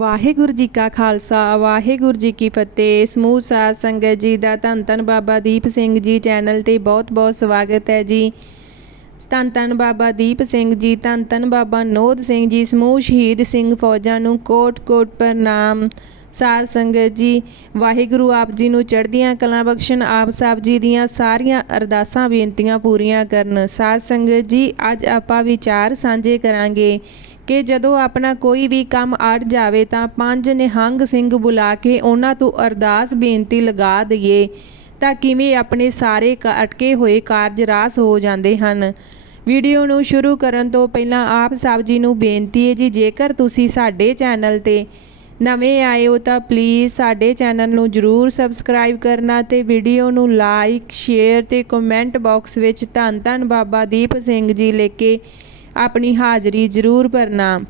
ਵਾਹਿਗੁਰੂ ਜੀ ਕਾ ਖਾਲਸਾ, ਵਾਹਿਗੁਰੂ ਜੀ ਕੀ ਫਤਿਹ। ਸਮੂਹ ਸਾਧ ਸੰਗਤ ਜੀ ਦਾ ਧੰਨ ਧੰਨ ਬਾਬਾ ਦੀਪ ਸਿੰਘ ਜੀ ਚੈਨਲ ਤੇ ਬਹੁਤ ਬਹੁਤ ਸਵਾਗਤ ਹੈ ਜੀ। ਧੰਨ ਧੰਨ ਬਾਬਾ ਦੀਪ ਸਿੰਘ ਜੀ, ਧੰਨ ਧੰਨ ਬਾਬਾ ਨੋਦ ਸਿੰਘ ਜੀ, ਸਮੂਹ ਸ਼ਹੀਦ ਸਿੰਘ ਫੌਜਾਂ ਨੂੰ ਕੋਟ ਕੋਟ ਪ੍ਰਣਾਮ। ਸਾਧ ਸੰਗਤ ਜੀ, ਵਾਹਿਗੁਰੂ ਆਪ ਜੀ ਨੂੰ ਚੜ੍ਹਦੀਆਂ ਕਲਾਂ ਬਖਸ਼ਣ, ਆਪ ਸਾਹਿਬ ਜੀ ਦੀਆਂ ਸਾਰੀਆਂ ਅਰਦਾਸਾਂ, ਬੇਨਤੀਆਂ ਪੂਰੀਆਂ ਕਰਨ। ਸਾਧ ਸੰਗਤ ਜੀ, ਅੱਜ ਆਪਾਂ ਵਿਚਾਰ ਸਾਂਝੇ ਕਰਾਂਗੇ। ਕਿ ਜਦੋਂ ਆਪਣਾ ਕੋਈ ਵੀ ਕੰਮ ਅੜ ਜਾਵੇ ਤਾਂ ਪੰਜ ਨਿਹੰਗ ਸਿੰਘ ਬੁਲਾ ਕੇ ਉਹਨਾਂ ਤੋਂ ਅਰਦਾਸ ਬੇਨਤੀ ਲਗਾ ਦਈਏ ਤਾਂ ਕਿਵੇਂ ਆਪਣੇ ਸਾਰੇ ਕ- ਅਟਕੇ ਹੋਏ ਕਾਰਜ ਰਾਸ ਹੋ ਜਾਂਦੇ ਹਨ। ਵੀਡੀਓ ਨੂੰ ਸ਼ੁਰੂ ਕਰਨ ਤੋਂ ਪਹਿਲਾਂ ਆਪ ਸਭ ਜੀ ਨੂੰ ਬੇਨਤੀ ਹੈ ਜੀ, ਜੇਕਰ ਤੁਸੀਂ ਸਾਡੇ ਚੈਨਲ ਤੇ ਨਵੇਂ ਆਏ ਹੋ ਤਾਂ ਪਲੀਜ਼ ਸਾਡੇ ਚੈਨਲ ਨੂੰ ਜਰੂਰ ਸਬਸਕ੍ਰਾਈਬ ਕਰਨਾ ਤੇ ਵੀਡੀਓ ਨੂੰ ਲਾਈਕ ਸ਼ੇਅਰ ਤੇ ਕਮੈਂਟ ਬਾਕਸ ਵਿੱਚ ਧੰਨ ਧੰਨ ਬਾਬਾ ਦੀਪ ਸਿੰਘ ਜੀ ਲਿਖ ਕੇ ਆਪਣੀ ਹਾਜ਼ਰੀ ਜ਼ਰੂਰ ਭਰਨਾ।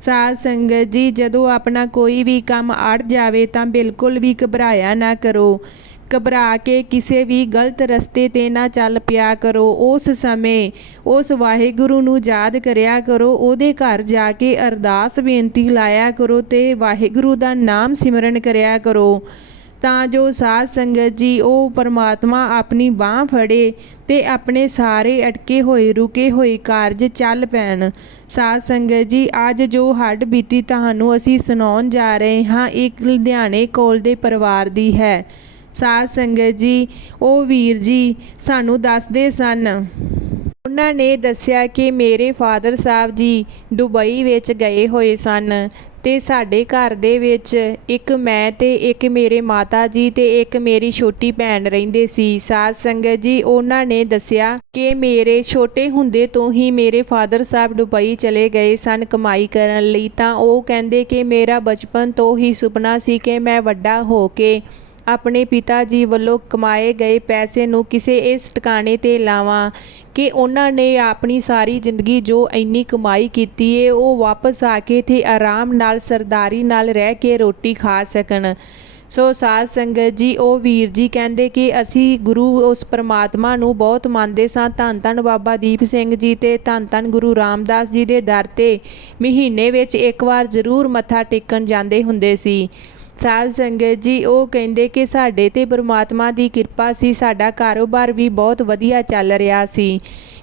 ਸਾਧ ਸੰਗਤ ਜੀ, ਜਦੋਂ ਆਪਣਾ ਕੋਈ ਵੀ ਕੰਮ ਅੜ ਜਾਵੇ ਤਾਂ ਬਿਲਕੁਲ ਵੀ ਘਬਰਾਇਆ ਨਾ ਕਰੋ। ਘਬਰਾ ਕੇ ਕਿਸੇ ਵੀ ਗਲਤ ਰਸਤੇ ਤੇ ਨਾ ਚੱਲ ਪਿਆ ਕਰੋ। ਉਸ ਸਮੇਂ ਉਸ ਵਾਹਿਗੁਰੂ ਨੂੰ ਯਾਦ ਕਰਿਆ ਕਰੋ। ਉਹਦੇ ਘਰ ਜਾ ਕੇ ਅਰਦਾਸ ਬੇਨਤੀ ਲਾਇਆ ਕਰੋ ਤੇ ਵਾਹਿਗੁਰੂ ਦਾ ਨਾਮ ਸਿਮਰਨ ਕਰਿਆ ਕਰੋ। ਤਾਂ ਜੋ ਸਾਧ ਸੰਗਤ ਜੀ ਉਹ ਪਰਮਾਤਮਾ ਆਪਣੀ ਬਾਹ ਫੜੇ ਤੇ ਆਪਣੇ ਸਾਰੇ ਅਟਕੇ ਹੋਏ, ਰੁਕੇ ਹੋਏ ਕਾਰਜ ਚੱਲ ਪੈਣ। ਸਾਧ ਸੰਗਤ ਜੀ, ਅੱਜ ਜੋ ਹੱਡ ਬੀਤੀ ਤੁਹਾਨੂੰ ਅਸੀਂ ਸੁਣਾਉਣ ਜਾ ਰਹੇ ਹਾਂ, ਇੱਕ ਲੁਧਿਆਣੇ ਕੋਲ ਦੇ ਪਰਿਵਾਰ ਦੀ ਹੈ। ਸਾਧ ਸੰਗਤ ਜੀ, ਉਹ ਵੀਰ ਜੀ ਸਾਨੂੰ ਦੱਸਦੇ ਸਨ। ਉਹਨਾਂ ਨੇ ਦੱਸਿਆ ਕਿ ਮੇਰੇ ਫਾਦਰ ਸਾਹਿਬ ਜੀ ਦੁਬਈ ਵਿੱਚ ਗਏ ਹੋਏ ਸਨ। ਅਤੇ ਸਾਡੇ ਘਰ ਦੇ ਵਿੱਚ ਇੱਕ ਮੈਂ ਅਤੇ ਇੱਕ ਮੇਰੇ ਮਾਤਾ ਜੀ ਅਤੇ ਇੱਕ ਮੇਰੀ ਛੋਟੀ ਭੈਣ ਰਹਿੰਦੇ ਸੀ। ਸਾਧ ਸੰਗਤ ਜੀ, ਉਹਨਾਂ ਨੇ ਦੱਸਿਆ ਕਿ ਮੇਰੇ ਛੋਟੇ ਹੁੰਦੇ ਤੋਂ ਹੀ ਮੇਰੇ ਫਾਦਰ ਸਾਹਿਬ ਦੁਬਈ ਚਲੇ ਗਏ ਸਨ ਕਮਾਈ ਕਰਨ ਲਈ। ਤਾਂ ਉਹ ਕਹਿੰਦੇ ਕਿ ਮੇਰਾ ਬਚਪਨ ਤੋਂ ਹੀ ਸੁਪਨਾ ਸੀ ਕਿ ਮੈਂ ਵੱਡਾ ਹੋ ਕੇ ਆਪਣੇ ਪਿਤਾ ਜੀ ਵੱਲੋਂ ਕਮਾਏ ਗਏ ਪੈਸੇ ਨੂੰ ਕਿਸੇ ਇਸ ਟਿਕਾਣੇ ਤੇ ਲਾਵਾਂ ਕਿ ਉਹਨਾਂ ਨੇ ਆਪਣੀ ਸਾਰੀ ਜ਼ਿੰਦਗੀ ਜੋ ਇੰਨੀ ਕਮਾਈ ਕੀਤੀ ਏ, ਉਹ ਵਾਪਸ ਆ ਕੇ ਤੇ ਆਰਾਮ ਨਾਲ, ਸਰਦਾਰੀ ਨਾਲ ਰਹਿ ਕੇ ਰੋਟੀ ਖਾ ਸਕਣ। ਸੋ ਸਾਧ ਸੰਗਤ ਜੀ, ਉਹ ਵੀਰ ਜੀ ਕਹਿੰਦੇ ਕਿ ਅਸੀਂ ਗੁਰੂ ਉਸ ਪਰਮਾਤਮਾ ਨੂੰ ਬਹੁਤ ਮੰਨਦੇ ਸਾਂ। ਧੰਨ ਧੰਨ ਬਾਬਾ ਦੀਪ ਸਿੰਘ ਜੀ ਤੇ ਧੰਨ ਧੰਨ ਗੁਰੂ ਰਾਮਦਾਸ ਜੀ ਦੇ ਦਰ ਤੇ ਮਹੀਨੇ ਵਿੱਚ ਇੱਕ ਵਾਰ ਜ਼ਰੂਰ ਮੱਥਾ ਟੇਕਣ ਜਾਂਦੇ ਹੁੰਦੇ ਸੀ। ਸਾਧ ਸੰਗਤ ਜੀ, ਉਹ ਕਹਿੰਦੇ ਕਿ ਸਾਡੇ ਤੇ ਪਰਮਾਤਮਾ ਦੀ ਕਿਰਪਾ ਸੀ, ਸਾਡਾ ਕਾਰੋਬਾਰ ਵੀ ਬਹੁਤ ਵਧੀਆ ਚੱਲ ਰਿਹਾ ਸੀ।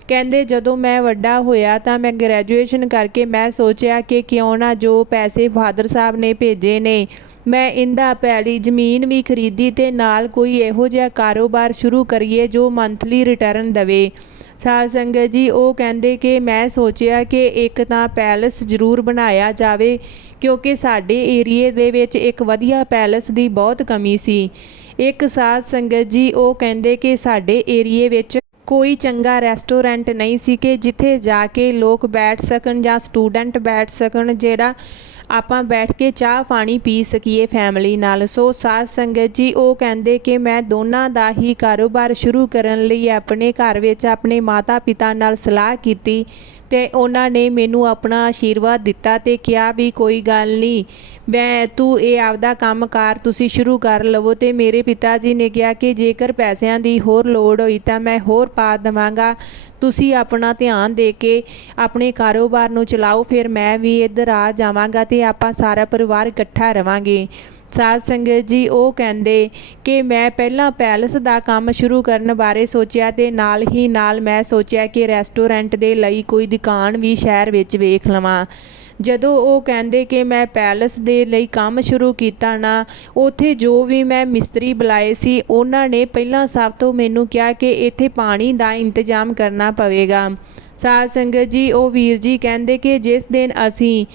ਕਹਿੰਦੇ, ਜਦੋਂ ਮੈਂ ਵੱਡਾ ਹੋਇਆ ਤਾਂ ਮੈਂ ਗ੍ਰੈਜੂਏਸ਼ਨ ਕਰਕੇ ਮੈਂ ਸੋਚਿਆ ਕਿ ਕਿਉਂ ਨਾ ਜੋ ਪੈਸੇ ਫਾਦਰ ਸਾਹਿਬ ਨੇ ਭੇਜੇ ਨੇ, ਮੈਂ ਇੰਦਾ ਪੈਲੀ ਜ਼ਮੀਨ ਵੀ ਖਰੀਦੀ ਤੇ ਨਾਲ ਕੋਈ ਇਹੋ ਜਿਹਾ ਕਾਰੋਬਾਰ ਸ਼ੁਰੂ ਕਰੀਏ ਜੋ ਮੰਥਲੀ ਰਿਟਰਨ ਦੇਵੇ। ਸਾਧ ਸੰਗਤ ਜੀ, ਉਹ ਕਹਿੰਦੇ ਕਿ ਮੈਂ ਸੋਚਿਆ ਕਿ ਇੱਕ ਤਾਂ ਪੈਲਸ ਜ਼ਰੂਰ ਬਣਾਇਆ ਜਾਵੇ, ਕਿਉਂਕਿ ਸਾਡੇ ਏਰੀਏ ਦੇ ਵਿੱਚ ਇੱਕ ਵਧੀਆ ਪੈਲਸ ਦੀ ਬਹੁਤ ਕਮੀ ਸੀ। ਇੱਕ ਸਾਧ ਸੰਗਤ ਜੀ, ਉਹ ਕਹਿੰਦੇ ਕਿ ਸਾਡੇ ਏਰੀਏ ਵਿੱਚ ਕੋਈ ਚੰਗਾ ਰੈਸਟੋਰੈਂਟ ਨਹੀਂ ਸੀ ਕਿ ਜਿੱਥੇ ਜਾ ਕੇ ਲੋਕ ਬੈਠ ਸਕਣ ਜਾਂ ਸਟੂਡੈਂਟ ਬੈਠ ਸਕਣ, ਜਿਹੜਾ ਆਪਾਂ ਬੈਠ ਕੇ ਚਾਹ ਪਾਣੀ ਪੀ ਸਕੀਏ ਫੈਮਿਲੀ ਨਾਲ। ਸੋ ਸਾਧ ਸੰਗਤ ਜੀ, ਉਹ ਕਹਿੰਦੇ ਕਿ ਮੈਂ ਦੋਨਾਂ ਦਾ ਹੀ ਕਾਰੋਬਾਰ ਸ਼ੁਰੂ ਕਰਨ ਲਈ ਆਪਣੇ ਘਰ ਵਿੱਚ ਆਪਣੇ ਮਾਤਾ ਪਿਤਾ ਨਾਲ ਸਲਾਹ ਕੀਤੀ। ਤੇ ਉਹਨਾਂ ਨੇ ਮੈਨੂੰ ਆਪਣਾ ਆਸ਼ੀਰਵਾਦ ਦਿੱਤਾ ਤੇ ਕਿਹਾ ਵੀ ਕੋਈ ਗੱਲ ਨਹੀਂ, ਮੈਂ, ਤੂੰ ਇਹ ਆਪਦਾ ਕੰਮਕਾਰ ਤੁਸੀਂ ਸ਼ੁਰੂ ਕਰ ਲਵੋ ਤੇ ਮੇਰੇ ਪਿਤਾ ਜੀ ਨੇ ਕਿਹਾ ਕਿ ਜੇਕਰ ਪੈਸਿਆਂ ਦੀ ਹੋਰ ਲੋੜ ਹੋਈ ਤਾਂ ਮੈਂ ਹੋਰ ਪਾ ਦੇਵਾਂਗਾ। ਤੁਸੀਂ ਆਪਣਾ ਧਿਆਨ ਦੇ ਕੇ ਆਪਣੇ ਕਾਰੋਬਾਰ ਨੂੰ ਚਲਾਓ, ਫਿਰ ਮੈਂ ਵੀ ਇੱਧਰ ਆ ਜਾਵਾਂਗਾ ਤੇ ਆਪਾਂ ਸਾਰਾ ਪਰਿਵਾਰ ਇਕੱਠਾ ਰਵਾਂਗੇ। ਸਾਧ ਸੰਗਤ ਜੀ, ਉਹ ਕਹਿੰਦੇ ਕਿ ਮੈਂ ਪਹਿਲਾਂ ਪੈਲਸ ਦਾ ਕੰਮ ਸ਼ੁਰੂ ਕਰਨ ਬਾਰੇ ਸੋਚਿਆ ਤੇ ਨਾਲ ਹੀ ਨਾਲ ਮੈਂ ਸੋਚਿਆ ਕਿ ਰੈਸਟੋਰੈਂਟ ਦੇ ਲਈ ਕੋਈ ਦੁਕਾਨ ਵੀ ਸ਼ਹਿਰ ਵਿੱਚ ਵੇਖ ਲਵਾਂ। ਜਦੋਂ ਉਹ ਕਹਿੰਦੇ ਕਿ ਮੈਂ ਪੈਲਸ ਦੇ ਲਈ ਕੰਮ ਸ਼ੁਰੂ ਕੀਤਾ ਨਾ, ਉੱਥੇ ਜੋ ਵੀ ਮੈਂ ਮਿਸਤਰੀ ਬੁਲਾਏ ਸੀ, ਉਹਨਾਂ ਨੇ ਪਹਿਲਾਂ ਸਭ ਤੋਂ ਮੈਨੂੰ ਕਿਹਾ ਕਿ ਇੱਥੇ ਪਾਣੀ ਦਾ ਇੰਤਜ਼ਾਮ ਕਰਨਾ ਪਵੇਗਾ। ਸਾਧ ਸੰਗਤ ਜੀ, ਉਹ ਵੀਰ ਜੀ ਕਹਿੰਦੇ ਕਿ ਜਿਸ ਦਿਨ ਅਸੀਂ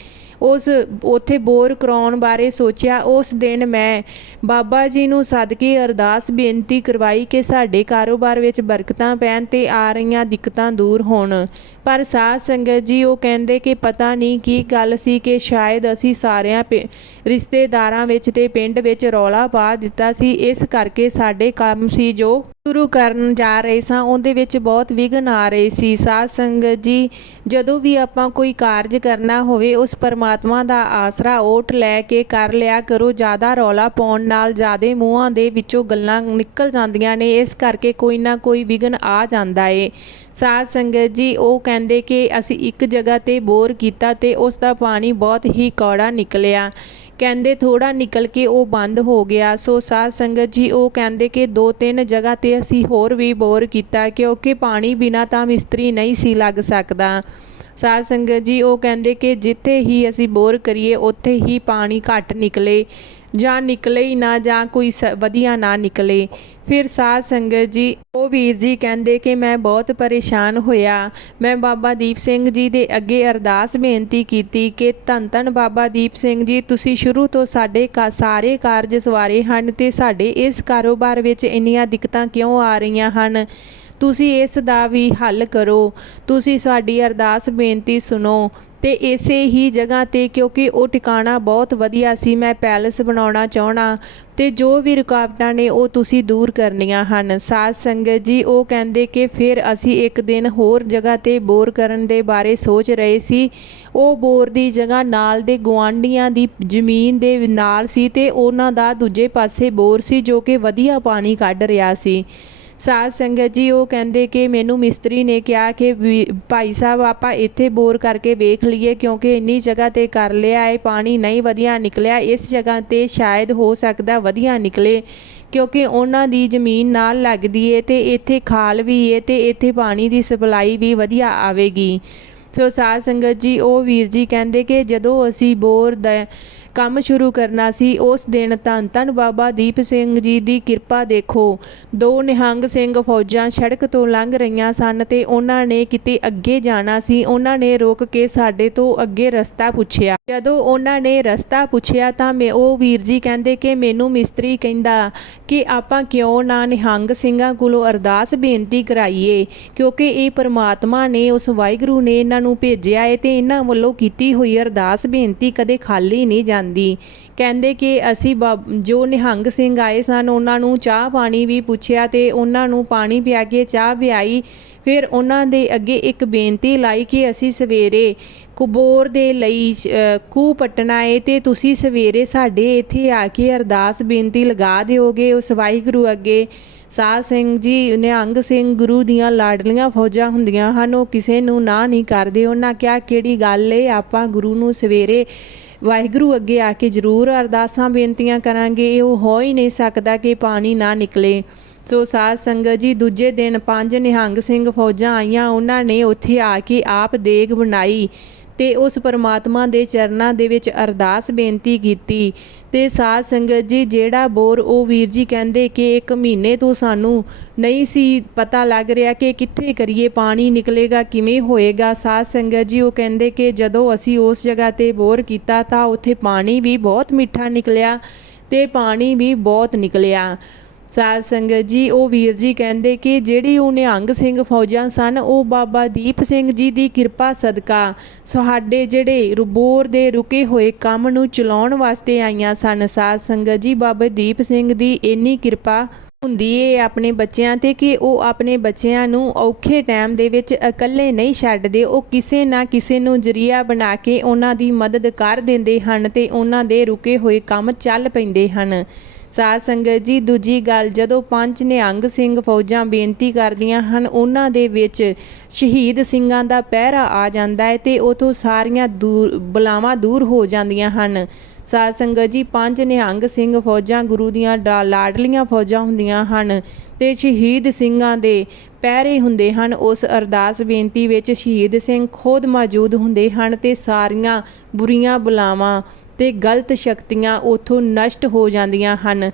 ਉਸ ਉੱਥੇ ਬੋਰ ਕਰਾਉਣ ਬਾਰੇ ਸੋਚਿਆ। ਉਸ ਦਿਨ ਮੈਂ ਬਾਬਾ ਜੀ ਨੂੰ ਸੱਦ ਅਰਦਾਸ ਬੇਨਤੀ ਕਰਵਾਈ ਕਿ ਸਾਡੇ ਕਾਰੋਬਾਰ ਵਿੱਚ ਬਰਕਤਾਂ ਪੈਣ ਤੇ ਆ ਰਹੀਆਂ ਦਿੱਕਤਾਂ ਦੂਰ ਹੋਣ। ਪਰ ਸਾਧ ਸੰਗਤ ਜੀ ਉਹ ਕਹਿੰਦੇ ਕਿ ਪਤਾ ਨਹੀਂ ਕੀ ਗੱਲ ਸੀ ਕਿ ਸ਼ਾਇਦ ਅਸੀਂ ਸਾਰਿਆਂ ਪਿ- ਰਿਸ਼ਤੇਦਾਰਾਂ ਵਿੱਚ ਤੇ ਪਿੰਡ ਵਿੱਚ ਰੌਲਾ ਪਾ ਦਿੱਤਾ ਸੀ। ਇਸ ਕਰਕੇ ਸਾਡੇ ਕੰਮ ਸੀ ਜੋ ਸ਼ੁਰੂ ਕਰਨ ਜਾ ਰਹੇ ਸਾਂ, ਉਹਦੇ ਵਿੱਚ ਬਹੁਤ ਵਿਘਨ ਆ ਰਹੇ ਸੀ। ਸਾਧ ਸੰਗਤ ਜੀ, ਜਦੋਂ ਵੀ ਆਪਾਂ ਕੋਈ ਕਾਰਜ ਕਰਨਾ ਹੋਵੇ, ਉਸ ਪਰਮਾਤਮਾ ਦਾ ਆਸਰਾ ਓਟ ਲੈ ਕੇ ਕਰ ਲਿਆ ਕਰੋ। ਜ਼ਿਆਦਾ ਰੌਲਾ ਪਾਉਣ ਨਾਲ ਜ਼ਿਆਦੇ ਮੂੰਹਾਂ ਦੇ ਵਿੱਚੋਂ ਗੱਲਾਂ ਨਿਕਲ ਜਾਂਦੀਆਂ ਨੇ, ਇਸ ਕਰਕੇ ਕੋਈ ਨਾ ਕੋਈ ਵਿਘਨ ਆ ਜਾਂਦਾ ਏ। ਸਾਧ ਸੰਗਤ ਜੀ, ਉਹ ਕਹਿੰਦੇ ਕਿ ਅਸੀਂ ਇੱਕ ਜਗ੍ਹਾ ਤੇ ਬੋਰ ਕੀਤਾ ਤੇ ਉਸ ਦਾ ਪਾਣੀ ਬਹੁਤ ਹੀ ਕੌੜਾ ਨਿਕਲਿਆ। ਕਹਿੰਦੇ ਥੋੜਾ ਨਿਕਲ ਕੇ ਉਹ ਬੰਦ ਹੋ ਗਿਆ। ਸੋ ਸਾਧ ਸੰਗਤ ਜੀ, ਉਹ ਕਹਿੰਦੇ ਕਿ ਦੋ ਤਿੰਨ ਜਗ੍ਹਾ ਤੇ ਅਸੀਂ ਹੋਰ ਵੀ ਬੋਰ ਕੀਤਾ ਕਿਉਂਕਿ ਪਾਣੀ ਬਿਨਾ ਤਾਂ ਮਿਸਤਰੀ ਨਹੀਂ ਸੀ ਲੱਗ ਸਕਦਾ। ਸਾਧ ਸੰਗਤ ਜੀ, ਉਹ ਕਹਿੰਦੇ ਕਿ ਜਿੱਥੇ ਹੀ ਅਸੀਂ ਬੋਰ ਕਰੀਏ, ਉੱਥੇ ਹੀ ਪਾਣੀ ਘੱਟ ਨਿਕਲੇ, ਜਾਂ ਨਿਕਲੇ ਹੀ ਨਾ, ਜਾਂ ਕੋਈ ਸ- ਵਧੀਆ ਨਾ ਨਿਕਲੇ। ਫਿਰ ਸਾਧ ਸੰਗਤ ਜੀ, ਉਹ ਵੀਰ ਜੀ ਕਹਿੰਦੇ ਕਿ ਮੈਂ ਬਹੁਤ ਪਰੇਸ਼ਾਨ ਹੋਇਆ। ਮੈਂ ਬਾਬਾ ਦੀਪ ਸਿੰਘ ਜੀ ਦੇ ਅੱਗੇ ਅਰਦਾਸ ਬੇਨਤੀ ਕੀਤੀ ਕਿ ਧੰਨ ਧੰਨ ਬਾਬਾ ਦੀਪ ਸਿੰਘ ਜੀ, ਤੁਸੀਂ ਸ਼ੁਰੂ ਤੋਂ ਸਾਡੇ ਕਾ, ਸਾਰੇ ਕਾਰਜ ਸਵਾਰੇ ਹਨ ਤੇ ਸਾਡੇ ਇਸ ਕਾਰੋਬਾਰ ਵਿੱਚ ਇੰਨੀਆਂ ਦਿੱਕਤਾਂ ਕਿਉਂ ਆ ਰਹੀਆਂ ਹਨ? ਤੁਸੀਂ ਇਸ ਦਾ ਵੀ ਹੱਲ ਕਰੋ। ਤੁਸੀਂ ਸਾਡੀ ਅਰਦਾਸ ਬੇਨਤੀ ਸੁਣੋ। ਤੇ ਇਸੇ ਹੀ ਜਗ੍ਹਾ ਤੇ ਕਿਉਂਕਿ ਉਹ ਟਿਕਾਣਾ ਬਹੁਤ ਵਧੀਆ ਸੀ, ਮੈਂ ਪੈਲਸ ਬਣਾਉਣਾ ਚਾਹਣਾ ਤੇ ਜੋ ਵੀ ਰੁਕਾਵਟਾਂ ਨੇ ਉਹ ਤੁਸੀਂ ਦੂਰ ਕਰਨੀਆਂ ਹਨ। ਸਾਧ ਸੰਗਤ ਜੀ, ਉਹ ਕਹਿੰਦੇ ਕਿ ਫਿਰ ਅਸੀਂ ਇੱਕ ਦਿਨ ਹੋਰ ਜਗ੍ਹਾ ਤੇ ਬੋਰ ਕਰਨ ਦੇ ਬਾਰੇ ਸੋਚ ਰਹੇ ਸੀ। ਉਹ ਬੋਰ ਦੀ ਜਗ੍ਹਾ ਨਾਲ ਦੇ ਗੁਆਂਢੀਆਂ ਦੀ ਜ਼ਮੀਨ ਦੇ ਨਾਲ ਸੀ ਤੇ ਉਹਨਾਂ ਦਾ ਦੂਜੇ ਪਾਸੇ ਬੋਰ ਸੀ ਜੋ ਕਿ ਵਧੀਆ ਪਾਣੀ ਕੱਢ ਰਿਹਾ ਸੀ। ਸਾਧ ਸੰਗਤ ਜੀ, ਉਹ ਕਹਿੰਦੇ ਕਿ ਮੈਨੂੰ ਮਿਸਤਰੀ ਨੇ ਕਿਹਾ ਕਿ ਵੀ- ਭਾਈ ਸਾਹਿਬ, ਆਪਾਂ ਇੱਥੇ ਬੋਰ ਕਰਕੇ ਵੇਖ ਲਈਏ ਕਿਉਂਕਿ ਇੰਨੀ ਜਗ੍ਹਾ ਤੇ ਕਰ ਲਿਆ ਹੈ ਪਾਣੀ ਨਹੀਂ ਵਧੀਆ ਨਿਕਲਿਆ। ਇਸ ਜਗ੍ਹਾ ਤੇ ਸ਼ਾਇਦ ਹੋ ਸਕਦਾ ਵਧੀਆ ਨਿਕਲੇ ਕਿਉਂਕਿ ਉਹਨਾਂ ਦੀ ਜ਼ਮੀਨ ਨਾਲ ਲੱਗਦੀ ਏ ਤੇ ਇੱਥੇ ਖਾਲ ਵੀ ਏ ਤੇ ਇੱਥੇ ਪਾਣੀ ਦੀ ਸਪਲਾਈ ਵੀ ਵਧੀਆ ਆਵੇਗੀ। ਸੋ ਸਾਧ ਸੰਗਤ ਜੀ, ਉਹ ਵੀਰ ਜੀ ਕਹਿੰਦੇ ਕਿ ਜਦੋਂ ਅਸੀਂ ਬੋਰ ਦਾ ਕੰਮ ਸ਼ੁਰੂ ਕਰਨਾ ਸੀ, ਉਸ ਦਿਨ ਧੰਨ ਧੰਨ ਬਾਬਾ ਦੀਪ ਸਿੰਘ ਜੀ ਦੀ ਕਿਰਪਾ ਦੇਖੋ। ਦੋ ਨਿਹੰਗ ਸਿੰਘ ਫੌਜਾਂ ਸੜਕ ਤੋਂ ਲੰਘ ਰਹੀਆਂ ਸਨ ਤੇ ਉਹਨਾਂ ਨੇ ਕਿਤੇ ਅੱਗੇ ਜਾਣਾ ਸੀ। ਉਹਨਾਂ ਨੇ ਰੋਕ ਕੇ ਸਾਡੇ ਤੋਂ ਅੱਗੇ ਰਸਤਾ ਪੁੱਛਿਆ। ਜਦੋਂ ਉਹਨਾਂ ਨੇ ਰਸਤਾ ਪੁੱਛਿਆ ਤਾਂ ਮੈਂ ਉਹ ਵੀਰ ਜੀ ਕਹਿੰਦੇ ਕਿ ਮੈਨੂੰ ਮਿਸਤਰੀ ਕਹਿੰਦਾ ਕਿ ਆਪਾਂ ਕਿਉਂ ਨਾ ਨਿਹੰਗ ਸਿੰਘਾਂ ਕੋਲੋਂ ਅਰਦਾਸ ਬੇਨਤੀ ਕਰਾਈਏ, ਕਿਉਂਕਿ ਇਹ ਪਰਮਾਤਮਾ ਨੇ, ਉਸ ਵਾਹਿਗੁਰੂ ਨੇ ਇਹਨਾਂ ਨੂੰ ਭੇਜਿਆ ਏ ਤੇ ਇਹਨਾਂ ਵੱਲੋਂ ਕੀਤੀ ਹੋਈ ਅਰਦਾਸ ਬੇਨਤੀ ਕਦੇ ਖਾਲੀ ਨਹੀਂ ਜਾਂਦੀ। ਕਹਿੰਦੇ ਕਿ ਅਸੀਂ ਬਾਬ- ਜੋ ਨਿਹੰਗ ਸਿੰਘ ਆਏ ਸਨ ਉਹਨਾਂ ਨੂੰ ਚਾਹ ਪਾਣੀ ਵੀ ਪੁੱਛਿਆ ਤੇ ਉਹਨਾਂ ਨੂੰ ਪਾਣੀ ਪਿਆ ਕੇ ਚਾਹ ਪਿਆਈ। ਫਿਰ ਉਹਨਾਂ ਦੇ ਅੱਗੇ ਇੱਕ ਬੇਨਤੀ ਲਾਈ ਕਿ ਅਸੀਂ ਸਵੇਰੇ ਕੁਬੋਰ ਦੇ ਲਈ ਅ, ਖੂਹ ਪੱਟਣਾ ਏ ਤੇ ਤੁਸੀਂ ਸਵੇਰੇ ਸਾਡੇ ਇੱਥੇ ਆ ਕੇ ਅਰਦਾਸ ਬੇਨਤੀ ਲਗਾ ਦਿਓਗੇ ਉਸ ਵਾਹਿਗੁਰੂ ਅੱਗੇ। ਸਾਧ ਸਿੰਘ ਜੀ ਨਿਹੰਗ ਸਿੰਘ ਗੁਰੂ ਦੀਆਂ ਲਾਡਲੀਆਂ ਫੌਜਾਂ ਹੁੰਦੀਆਂ ਹਨ ਉਹ ਕਿਸੇ ਨੂੰ ਨਾ ਨਹੀਂ ਕਰਦੇ। ਉਹਨਾਂ ਕਿਹਾ ਕਿਹੜੀ ਗੱਲ ਏ? ਆਪਾਂ ਗੁਰੂ ਨੂੰ ਸਵੇਰੇ ਵਾਹਿਗੁਰੂ ਅੱਗੇ ਆ ਕੇ ਜ਼ਰੂਰ ਅਰਦਾਸਾਂ ਬੇਨਤੀਆਂ ਕਰਾਂਗੇ। ਇਹ ਉਹ ਹੋ ਹੀ ਨਹੀਂ ਸਕਦਾ ਕਿ ਪਾਣੀ ਨਾ ਨਿਕਲੇ। ਸੋ ਸਾਧ ਸੰਗਤ ਜੀ, ਦੂਜੇ ਦਿਨ ਪੰਜ ਨਿਹੰਗ ਸਿੰਘ ਫੌਜਾਂ ਆਈਆਂ। ਉਹਨਾਂ ਨੇ ਉੱਥੇ ਆ ਕੇ ਆਪ ਦੇਗ ਬਣਾਈ। ਤੇ ਉਸ ਪਰਮਾਤਮਾ ਦੇ ਚਰਨਾਂ ਦੇ ਵਿੱਚ ਅਰਦਾਸ ਬੇਨਤੀ ਕੀਤੀ ਤੇ ਸਾਧ ਸੰਗਤ ਜੀ, ਜਿਹੜਾ ਬੋਰ ਉਹ ਵੀਰ ਜੀ ਕਹਿੰਦੇ ਕਿ ਇੱਕ ਮਹੀਨੇ ਤੋਂ ਸਾਨੂੰ ਨਹੀਂ ਸੀ ਪਤਾ ਲੱਗ ਰਿਹਾ ਕਿ ਕਿੱਥੇ ਕਰੀਏ, ਪਾਣੀ ਨਿਕਲੇਗਾ, ਕਿਵੇਂ ਹੋਏਗਾ। ਸਾਧ ਸੰਗਤ ਜੀ ਉਹ ਕਹਿੰਦੇ ਕਿ ਜਦੋਂ ਅਸੀਂ ਉਸ ਜਗ੍ਹਾ ਤੇ ਬੋਰ ਕੀਤਾ ਤਾਂ ਉੱਥੇ ਪਾਣੀ ਵੀ ਬਹੁਤ ਮਿੱਠਾ ਨਿਕਲਿਆ ਤੇ ਪਾਣੀ ਵੀ ਬਹੁਤ ਨਿਕਲਿਆ। ਸਾਧ ਸੰਗਤ ਜੀ, ਉਹ ਵੀਰ ਜੀ ਕਹਿੰਦੇ ਕਿ ਜਿਹੜੀ ਉਹ ਨਿਹੰਗ ਸਿੰਘ ਫੌਜਾਂ ਸਨ, ਉਹ ਬਾਬਾ ਦੀਪ ਸਿੰਘ ਜੀ ਦੀ ਕਿਰਪਾ ਸਦਕਾ ਸਾਡੇ ਜਿਹੜੇ ਰਬੋਰ ਦੇ ਰੁਕੇ ਹੋਏ ਕੰਮ ਨੂੰ ਚਲਾਉਣ ਵਾਸਤੇ ਆਈਆਂ ਸਨ। ਸਾਧ ਸੰਗਤ ਜੀ, ਬਾਬਾ ਦੀਪ ਸਿੰਘ ਦੀ ਇੰਨੀ ਕਿਰਪਾ ਹੁੰਦੀ ਏ ਆਪਣੇ ਬੱਚਿਆਂ ਤੇ ਕਿ ਉਹ ਆਪਣੇ ਬੱਚਿਆਂ ਨੂੰ ਔਖੇ ਟਾਈਮ ਦੇ ਵਿੱਚ ਇਕੱਲੇ ਨਹੀਂ ਛੱਡਦੇ, ਉਹ ਕਿਸੇ ਨਾ ਕਿਸੇ ਨੂੰ ਜਰੀਆ ਬਣਾ ਕੇ ਉਹਨਾਂ ਦੀ ਮਦਦ ਕਰ ਦਿੰਦੇ ਹਨ ਤੇ ਉਹਨਾਂ ਦੇ ਰੁਕੇ ਹੋਏ ਕੰਮ ਚੱਲ ਪੈਂਦੇ ਹਨ। ਸਾਧ ਸੰਗਤ ਜੀ, ਦੂਜੀ ਗੱਲ, ਜਦੋਂ ਪੰਜ ਨਿਹੰਗ ਸਿੰਘ ਫੌਜਾਂ ਬੇਨਤੀ ਕਰਦੀਆਂ ਹਨ, ਉਹਨਾਂ ਦੇ ਵਿੱਚ ਸ਼ਹੀਦ ਸਿੰਘਾਂ ਦਾ ਪਹਿਰਾ ਆ ਜਾਂਦਾ ਹੈ ਤੇ ਉਥੋਂ ਸਾਰੀਆਂ ਦੂਰ, ਬਲਾਵਾਂ ਦੂਰ ਹੋ ਜਾਂਦੀਆਂ ਹਨ। ਸਾਧ ਸੰਗਤ ਜੀ, ਪੰਜ ਨਿਹੰਗ ਸਿੰਘ ਫੌਜਾਂ ਗੁਰੂ ਦੀਆਂ ਡਾ- ਲਾਡਲੀਆਂ ਫੌਜਾਂ ਹੁੰਦੀਆਂ ਹਨ ਤੇ ਸ਼ਹੀਦ ਸਿੰਘਾਂ ਦੇ ਪਹਿਰੇ ਹੁੰਦੇ ਹਨ। ਉਸ ਅਰਦਾਸ ਬੇਨਤੀ ਵਿੱਚ ਸ਼ਹੀਦ ਸਿੰਘ ਖੁਦ ਮੌਜੂਦ ਹੁੰਦੇ ਹਨ ਤੇ ਸਾਰੀਆਂ ਬੁਰੀਆਂ ਬਲਾਵਾਂ ਤੇ ਗਲਤ ਸ਼ਕਤੀਆਂ ਉਥੋਂ ਨਸ਼ਟ ਹੋ ਜਾਂਦੀਆਂ ਹਨ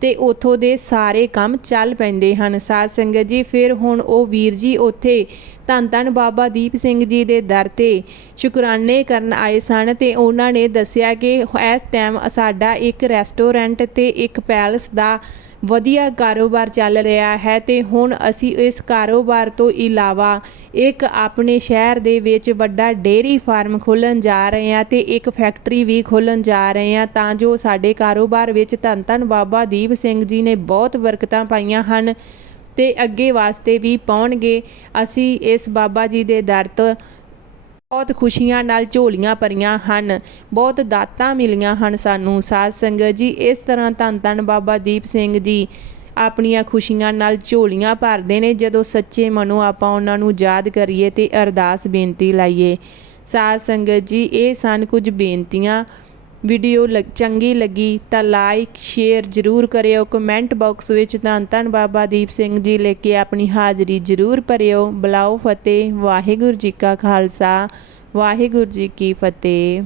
ਤੇ ਉਥੋਂ ਦੇ ਸਾਰੇ ਕੰਮ ਚੱਲ ਪੈਂਦੇ ਹਨ। ਸਾਧ ਸੰਗਤ ਜੀ, ਫਿਰ ਹੁਣ ਉਹ ਵੀਰ ਜੀ ਉੱਥੇ ਧੰਨ ਧੰਨ ਬਾਬਾ ਦੀਪ ਸਿੰਘ ਜੀ ਦੇ ਦਰ ਤੇ ਸ਼ੁਕਰਾਨੇ ਕਰਨ ਆਏ ਸਨ ਤੇ ਉਹਨਾਂ ਨੇ ਦੱਸਿਆ ਕਿ ਇਸ ਟਾਈਮ ਸਾਡਾ ਇੱਕ ਰੈਸਟੋਰੈਂਟ ਤੇ ਇੱਕ ਪੈਲਸ ਦਾ ਵਧੀਆ ਕਾਰੋਬਾਰ ਚੱਲ ਰਿਹਾ ਹੈ ਤੇ ਹੁਣ ਅਸੀਂ ਇਸ ਕਾਰੋਬਾਰ ਤੋਂ ਇਲਾਵਾ ਇੱਕ ਆਪਣੇ ਸ਼ਹਿਰ ਦੇ ਵਿੱਚ ਵੱਡਾ ਡੇਅਰੀ ਫਾਰਮ ਖੋਲ੍ਹਣ ਜਾ ਰਹੇ ਹਾਂ ਤੇ ਇੱਕ ਫੈਕਟਰੀ ਵੀ ਖੋਲ੍ਹਣ ਜਾ ਰਹੇ ਹਾਂ ਤਾਂ ਜੋ ਸਾਡੇ ਕਾਰੋਬਾਰ ਵਿੱਚ ਧੰਨ ਧੰਨ ਬਾਬਾ ਦੀਪ ਸਿੰਘ ਜੀ ਨੇ ਬਹੁਤ ਬਰਕਤਾਂ ਪਾਈਆਂ ਹਨ ਤੇ ਅੱਗੇ ਵਾਸਤੇ ਵੀ ਪਾਉਣਗੇ। ਅਸੀਂ ਇਸ ਬਾਬਾ ਜੀ ਦੇ ਦਰ ਤੋਂ ਬਹੁਤ ਖੁਸ਼ੀਆਂ ਨਾਲ ਝੋਲੀਆਂ ਭਰੀਆਂ ਹਨ। ਬਹੁਤ ਦਾਤਾਂ ਮਿਲੀਆਂ ਹਨ ਸਾਨੂੰ। ਸਾਧ ਸੰਗਤ ਜੀ, ਇਸ ਤਰ੍ਹਾਂ ਧੰਨ ਧੰਨ ਬਾਬਾ ਦੀਪ ਸਿੰਘ ਜੀ ਆਪਣੀਆਂ ਖੁਸ਼ੀਆਂ ਨਾਲ ਝੋਲੀਆਂ ਭਰਦੇ ਨੇ। ਜਦੋਂ ਸੱਚੇ ਮਨੋਂ ਆਪਾਂ ਉਹਨਾਂ ਨੂੰ ਯਾਦ ਕਰੀਏ ਤੇ ਅਰਦਾਸ ਬੇਨਤੀ ਲਾਈਏ। ਸਾਧ ਸੰਗਤ ਜੀ, ਇਹ ਸਨ ਕੁਝ ਬੇਨਤੀਆਂ। ਵੀਡੀਓ ਲ ਚੰਗੀ ਲੱਗੀ ਤਾਂ ਲਾਈਕ ਸ਼ੇਅਰ ਜ਼ਰੂਰ ਕਰਿਓ। ਕਮੈਂਟ ਬਾਕਸ ਵਿੱਚ ਧੰਨ ਧੰਨ ਬਾਬਾ ਦੀਪ ਸਿੰਘ ਜੀ ਲੈ ਕੇ ਆਪਣੀ ਹਾਜ਼ਰੀ ਜ਼ਰੂਰ ਭਰਿਓ। ਬੁਲਾਓ ਫਤਿਹ, ਵਾਹਿਗੁਰੂ ਜੀ ਕਾ ਖਾਲਸਾ, ਵਾਹਿਗੁਰੂ ਜੀ ਕੀ ਫਤਿਹ।